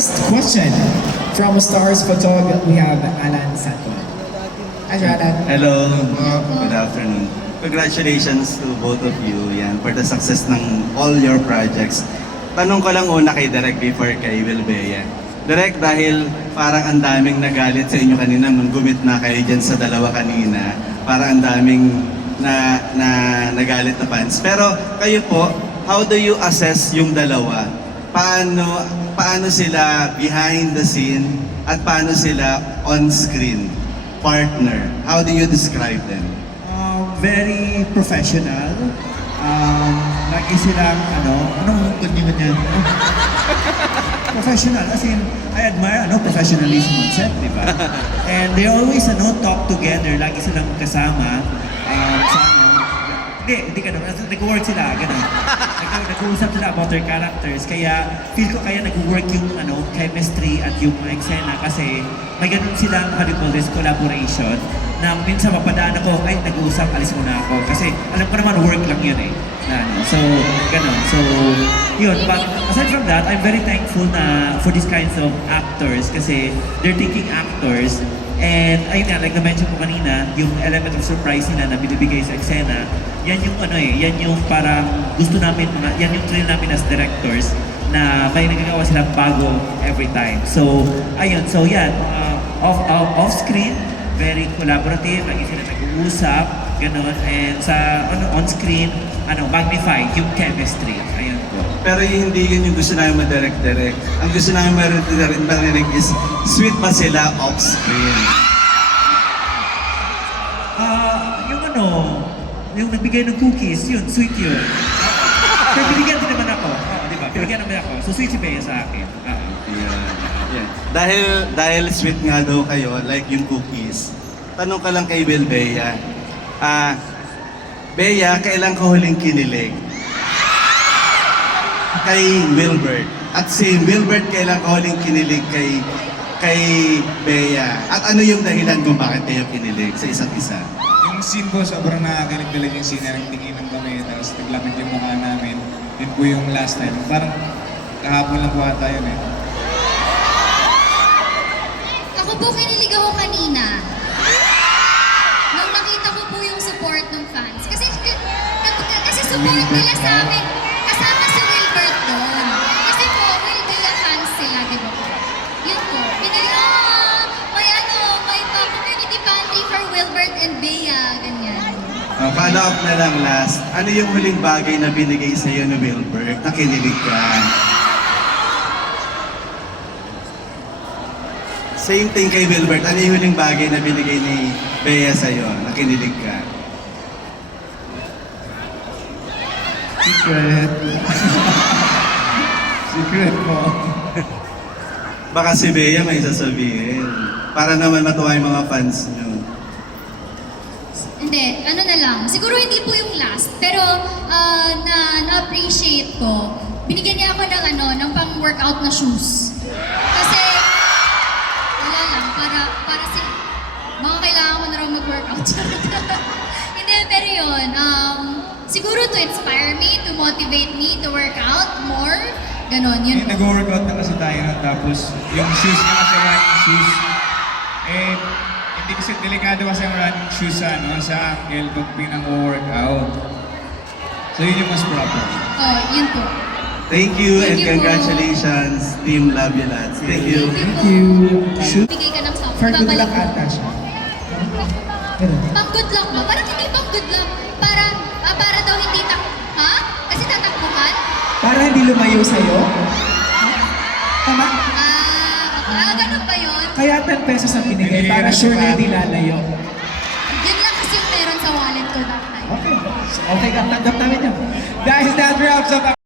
last question from Stars Photog, we have Alan Santon. Hi, Alan. Hello, good afternoon. Congratulations to both of you yan, for the success ng all your projects. Tanong ko lang una kay Direk before kay Wilbea. Direk, dahil parang ang daming nagalit sa inyo kanina nung gumit na kayo dyan sa dalawa kanina, parang ang daming nagalit na fans. Pero kayo po, how do you assess yung dalawa? Paano sila behind the scene at paano sila on screen? Partner, how do you describe them? Very professional. Lagi silang, anong kunyo niya? Professional, as in, I admire, professionalism on set, di ba? And they always, talk together, lagi silang kasama. Hindi ka naman, nag-work sila, gano'n. Nag-uusap sila about their characters, kaya feel ko kaya nag-work yung chemistry at yung eksena kasi may ganun silang collaboration na minsan mapadaan ako, ay nag-uusap, alis muna ako kasi alam ko naman work lang yun eh. So, gano'n. So, yun. But aside from that, I'm very thankful na for these kinds of actors kasi they're thinking actors. And ayun nga, like na-mention ko kanina, yung element of surprise nila na binibigay sa eksena, yan yung yan yung parang gusto namin, yan yung thrill namin as directors na may nagagawa silang bago every time. So, ayun, so yan, off-screen, very collaborative, lagi sila nag-uusap, gano'n, and sa on-screen, magnified yung chemistry. Ayun po. Pero hindi yun yung gusto namin ma-direct. Ang gusto namin ma-direct is sweet ba sila off-screen? Yung nagbigay ng cookies, yun, sweet yun. Pero binigyan din naman ako. Di ba? Binigyan naman ako. So sweet si Bea sa akin. Yeah. Dahil sweet nga daw kayo, like yung cookies. Tanong ka lang kay Bea. Bea, kailan ka huling kinilig? Kay Wilbert. At si Wilbert, kailan ka huling kinilig kay Bea? At ano yung dahilan kung bakit kayo kinilig sa isa't isa? Yung scene po, sobrang nakakakilig talaga yung scene na nagtinginan kami, tapos naglapit yung mukha namin. Yun po yung last time. Parang kahapon lang po ata yun eh. Ako po kinilig ako kanina. Nung nakita ko po yung support ng fans. Kasi support nila sa amin. Kasama si Wilbert doon. Kasi po, Wilbert fans sila, di ba po? Yun po. May community pantry for Wilbert and Bea, ganyan. Follow up na lang last. Ano yung huling bagay na binigay sa iyo ni Wilbert na kinilig ka? Same thing kay Wilbert. Ano yung huling bagay na binigay ni Bea sa iyo na kinilig ka? Secret. Secret po. Baka si Bea may sasabihin. Para naman matuwa yung mga fans nyo. Hindi, na lang. Siguro hindi po yung last. Pero na-appreciate ko. Binigyan niya ako ng pang-workout na shoes. Kasi, wala lang, para mga kailangan ko na raw mag-workout. Hindi, pero yun. Siguro to inspire me, to motivate me to work out more. Ganon, yun. Nag-workout na kasi tayo, tapos yung shoes niya kasi running shoes. Eh, hindi kasi delikado kasi ang running shoes sa ankle pag pinang-workout. So yun yung mas proper. Oh, yun po. Thank you and Thank you congratulations, Team Love You Lads. Thank you. Thank you. Bigay ka ng sound. For good luck ata siya. Pang good luck ba? Parang hindi pang good luck. Para daw hindi ha? Kasi tatakbuhan? Para hindi lumayo sa'yo. Tama? Ganun ba yun? Kaya 10 pesos ang binigay para sure na hindi lalayo. Yun lang kasi yung meron sa wallet ko that time. Okay. So, okay ka, tanggap namin yun. Guys, that wraps up